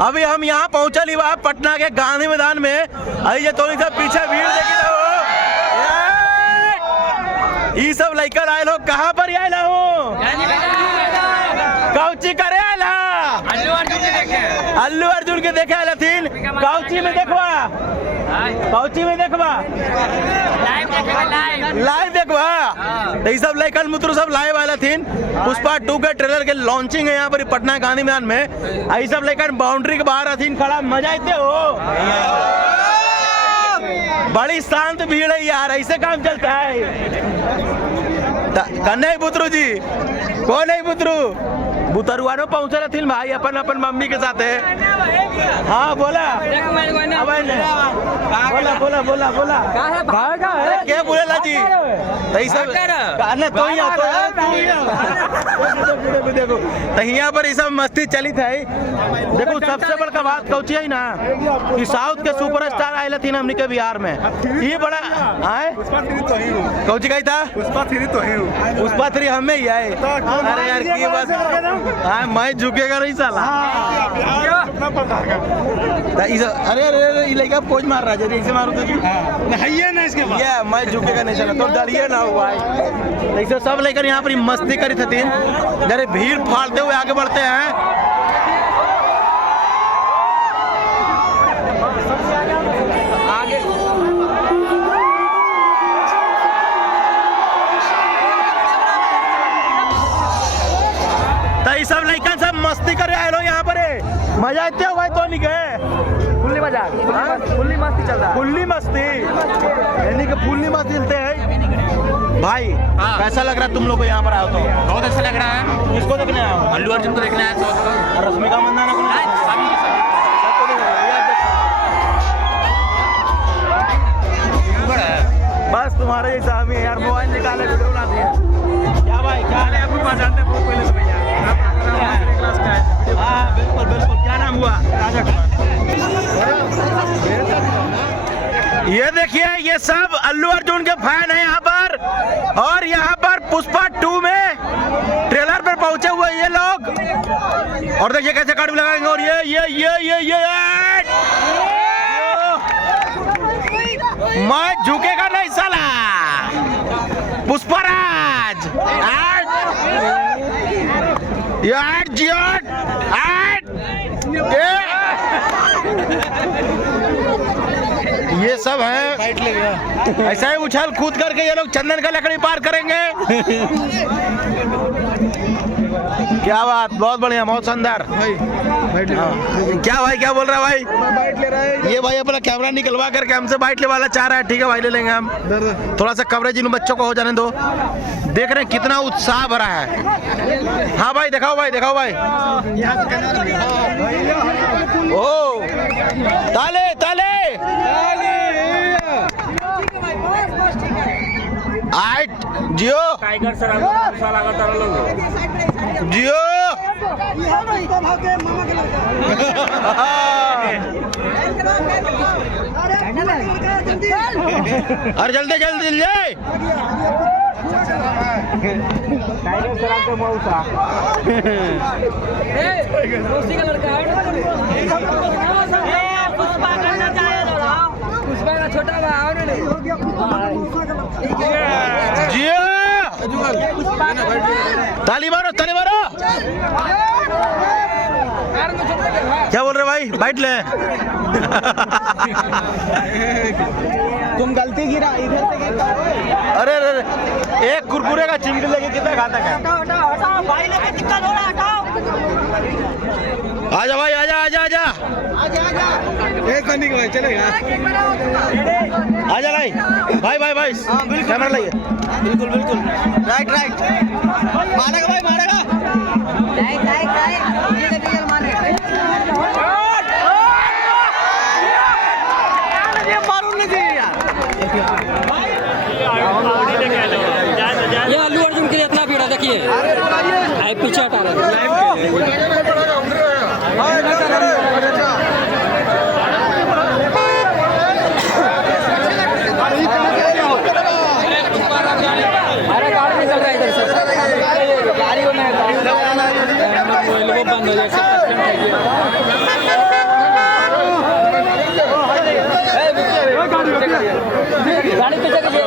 अभी हम यहाँ पहुँचल ही बा पटना के गांधी मैदान में। आई थोड़ी सा पीछे भीड़ देखी तो ये सब लड़का आये लोग कहाँ पर आये हूँ कौची करे आला अल्लू अर्जुन के देखे आला थीन कौची में देखवा लाइव देखवा तो ये सब लड़कन मुत्रु सब लाइव आला थीन। पुष्पा 2 के ट्रेलर के लॉन्चिंग है यहाँ पर पटना गांधी मैदान में। ये सब लड़कन बाउंड्री के बाहर आथीन खड़ा मजा आते हो। बड़ी शांत भीड़ है यार, ऐसे काम चलता है। कन्हई पुत्रु जी कौन है पुत्रु बुतरुआनो पहुंचल थी भाई अपन अपन मम्मी के साथ है। हाँ बोला बोला बोला बोला क्या बोला जी सब देखो तो यहाँ पर ये सब मस्ती चली था। देखो सबसे बड़का बात कौची है ना कि साउथ के सुपरस्टार आये थी हमने के बिहार में। ये बड़ा कौची कही था पुष्पा 3 हमें ही आए। अरे यार की बात हाँ मैं झुकेगा नहीं साला। अरे अरे ये लड़का पोज मार रहा है, ऐसे मारो तो है ना इसके बाद ये मैं झुकेगा नहीं साला तो डरिए ना हुआ है। ऐसे सब लेकर यहाँ पर मस्ती करी थी। जरे भीड़ फाड़ते हुए आगे बढ़ते हैं। सब लड़का सब मस्ती करे आए लोग यहाँ पर मजा आते हो भाई तो नहीं गए फुल्ली मजा फुल्ली मस्ती चल रहा है। फुल्ली मस्ती यानी कि फुल्ली मस्ती चलते हैं भाई। कैसा लग रहा है तुम लोग को यहाँ पर आओ तो? बहुत अच्छा लग रहा है। किसको देखने आए हो? अल्लू अर्जुन को देखने आए और रश्मिका मंदाना को बस तुम्हारे जैसा हमें यार मोबाइल निकाले वीडियो बनाते हैं। क्या भाई क्या है आपको जानते हैं बहुत पहले से भैया क्लास का है। हाँ बिल्कुल बिल्कुल क्या नाम हुआ? राजा ये देखिए ये सब अल्लू अर्जुन के फैन है यहाँ पर। और यहाँ पर पुष्पा 2 में ट्रेलर पर पहुंचे हुए ये लोग। और देखिए कैसे कार्ड लगाएंगे। और ये मैं झुकेगा नहीं साला पुष्पराज ये सब है ऐसा ही उछल कूद करके ये लोग चंदन का लकड़ी पार करेंगे। क्या बात बहुत बढ़िया बहुत शानदार भाई। क्या भाई क्या बोल रहा है भाई? बाइट ले रहा है ये भाई अपना कैमरा निकलवा करके हमसे बाइट ले वाला चाह रहा है। ठीक है भाई ले लेंगे हम। थोड़ा सा कवरेज इन बच्चों को हो जाने दो। देख रहे हैं कितना उत्साह भरा है। हाँ भाई दिखाओ भाई दिखाओ भाई। ओ ताले ताले आइट जियो टाइगर सर जियो अरे जल्दी जल्दी जल्दी टाइगर सर के मौसा दोस्ती का लड़का पुष्पा का छोटा भाई जियो ताली मारो ताली मारो। क्या बोल रहे भाई? बाइट ले तुम गलती गिरा इधर से गिरा। अरे अरे एक कुरकुरे का चिमटी लेके कितना घातक है। भाई लेके दिक्कत हो रहा है। आजा भाई आजा आजा आजा एक करने के बाद चलेगा। आजा भाई भाई भाई भाई कैमरा लाइए। बिल्कुल बिल्कुल राइट राइट मारेगा भाई मारेगा राइट राइट राइट मारेगा। ये मारो नहीं चाहिए यार। ये अल्लू अर्जुन के लिए इतना भीड़ है देखिए। भाई पीछे हटा रहे गाड़ी बंद हो जाए। गाड़ी पीछे कीजिए